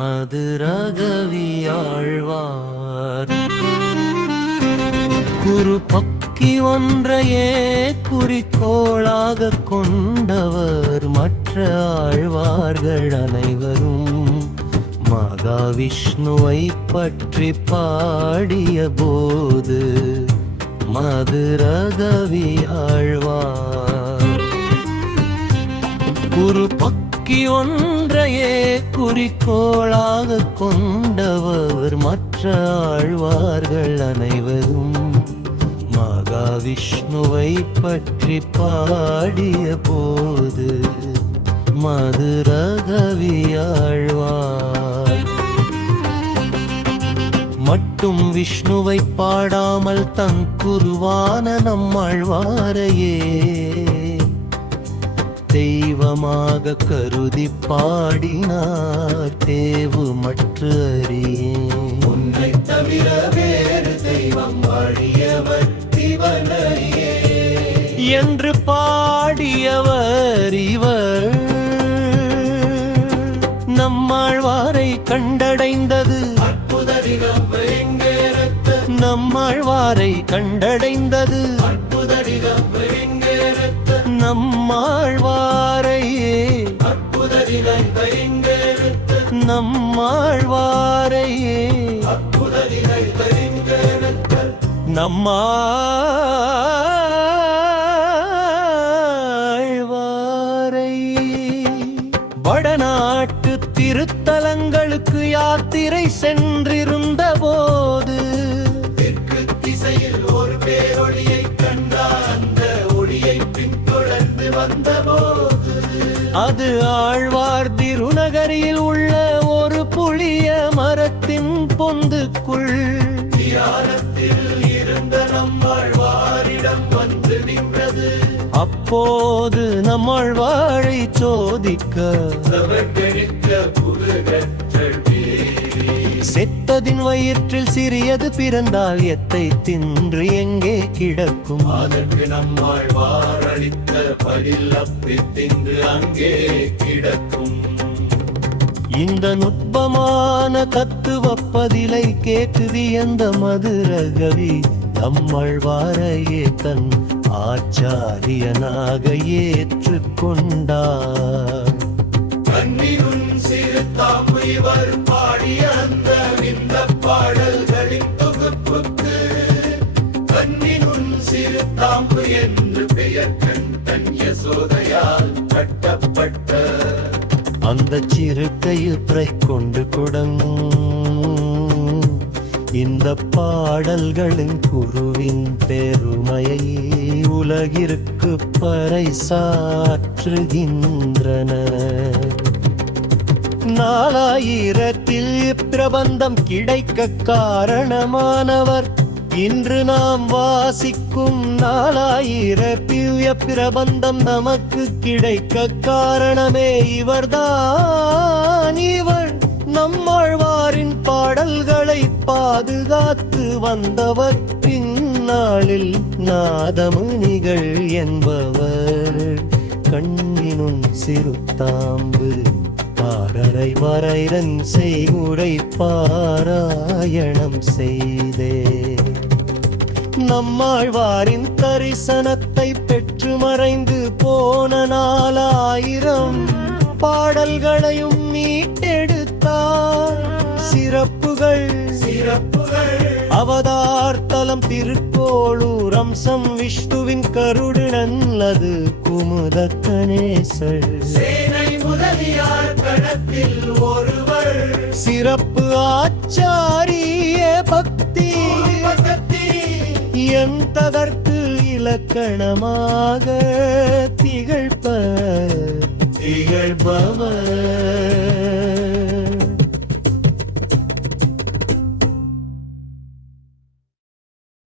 மதுரகவியாழ்வார். குரு பக்கி ஒன்றையே குறிக்கோளாக கொண்டவர். மற்ற ஆழ்வார்கள் அனைவரும் மகாவிஷ்ணுவை பற்றி பாடிய போது மதுரகவியாழ்வார். குரு பக்கி ஒன்றையே குறிக்கோளாக கொண்டவர். மற்ற ஆழ்வார்கள் அனைவரும் மகாவிஷ்ணுவை பற்றி பாடிய போது மதுரகவியாழ்வார். மட்டும் விஷ்ணுவை பாடாமல் தன் குருவான நம்மாழ்வாரையே தெய்வமாக கருதி பாடினார். தேவு மற்ற அறியே உன்னை தவிர வேறு தெய்வம் வாழியவர் இவனறியே என்று பாடியவர் இவர். நம்மாழ்வாரை கண்டடைந்தது அற்புதரிடம் வெங்கேரத்த. நம்மாழ்வாரை கண்டடைந்தது அற்புதரிடம் வெங்கேரத்த. நம்மாழ்வாரையே அற்புதரிடம் வெங்கேரத்த. நம்மாழ்வாரையே அற்புதரிடம் வெங்கேரத்த. நம்மாழ்வாரை வடநாட்டு திருத்தலங்களுக்கு யாத்திரை சென்றிருந்த போது தெற்கு திசையில் ஒரு பேரொளியை கண்டார். அந்த ஒளியை பின்தொடர்ந்து வந்தபோது அது ஆழ்வார் திருநகரியில் உள்ள ஒரு புளிய மரத்தின் பொந்துக்குள் தியானத்தில் இருந்த நம்மாழ்வாரிடம் வந்து நின்றது. அப்போது நம்மாழ்வாரை சோதிக்க அவர்களுக்க புதுகற்றல் வீரி. செத்ததின் வயிற்றில் சிறியது பிறந்தால் எத்தை தின்று எங்கே கிடக்கும்? அதற்கு நம்மாழ்வார் அளித்த பதில் அப்பித்தின்று அங்கே கிடக்கும். இந்த நுட்பமான தத்துவ பதிலை கேட்குது எந்த மதுரகவி நம்மாழ்வாரையே தன் ஆச்சாரியனாக ஏற்றுக்கொண்டார். கண்ணினும் சிறு தாம்பு இவர் பாடிய அந்த விந்த பாடல்களின் தொகுப்புக்கு கண்ணினும் சிறு தாம்பு என்று பெயர் கண்டன் யசோதையால் கட்டப்பட்ட அந்த சிறுக்கையில் பிறை கொண்டு கொடங்கும் இந்த பாடல்களின் குருவின் பெருமையை உலகிற்கு பறைசாற்றுகின்றன. 4000 இப்பிரபந்தம் கிடைக்க காரணமானவர் இன்று நாம் வாசிக்கும் 4000 பிரபந்தம் நமக்கு கிடைக்க காரணமே இவர்தான். இவர் நம்மாழ்வாரின் பாடல்களை பாதுகாத்து வந்தவர். பின்னாளில் நாதமுனிகள் என்பவர் கண்ணினும் சிறுத்தாம்பு பாடலை வரைரன் செய்முறை பாராயணம் செய்தே நம்மாழ்வாரின் தரிசனத்தை பெற்று மறைந்து போன 4000 பாடல்களையும் மீட்டெடுத்தார். சிறப்புகள் அவதார்த்தலம் திருக்கோளூர் அம்சம் விஷ்ணுவின் கருடன் அல்லது குமுத கணேசர் சேனை முதலியார் கணத்தில் ஒருவர். சிறப்பு ஆச்சாரிய பக்தி என் தகர்த்து இலக்கணமாக திகழ்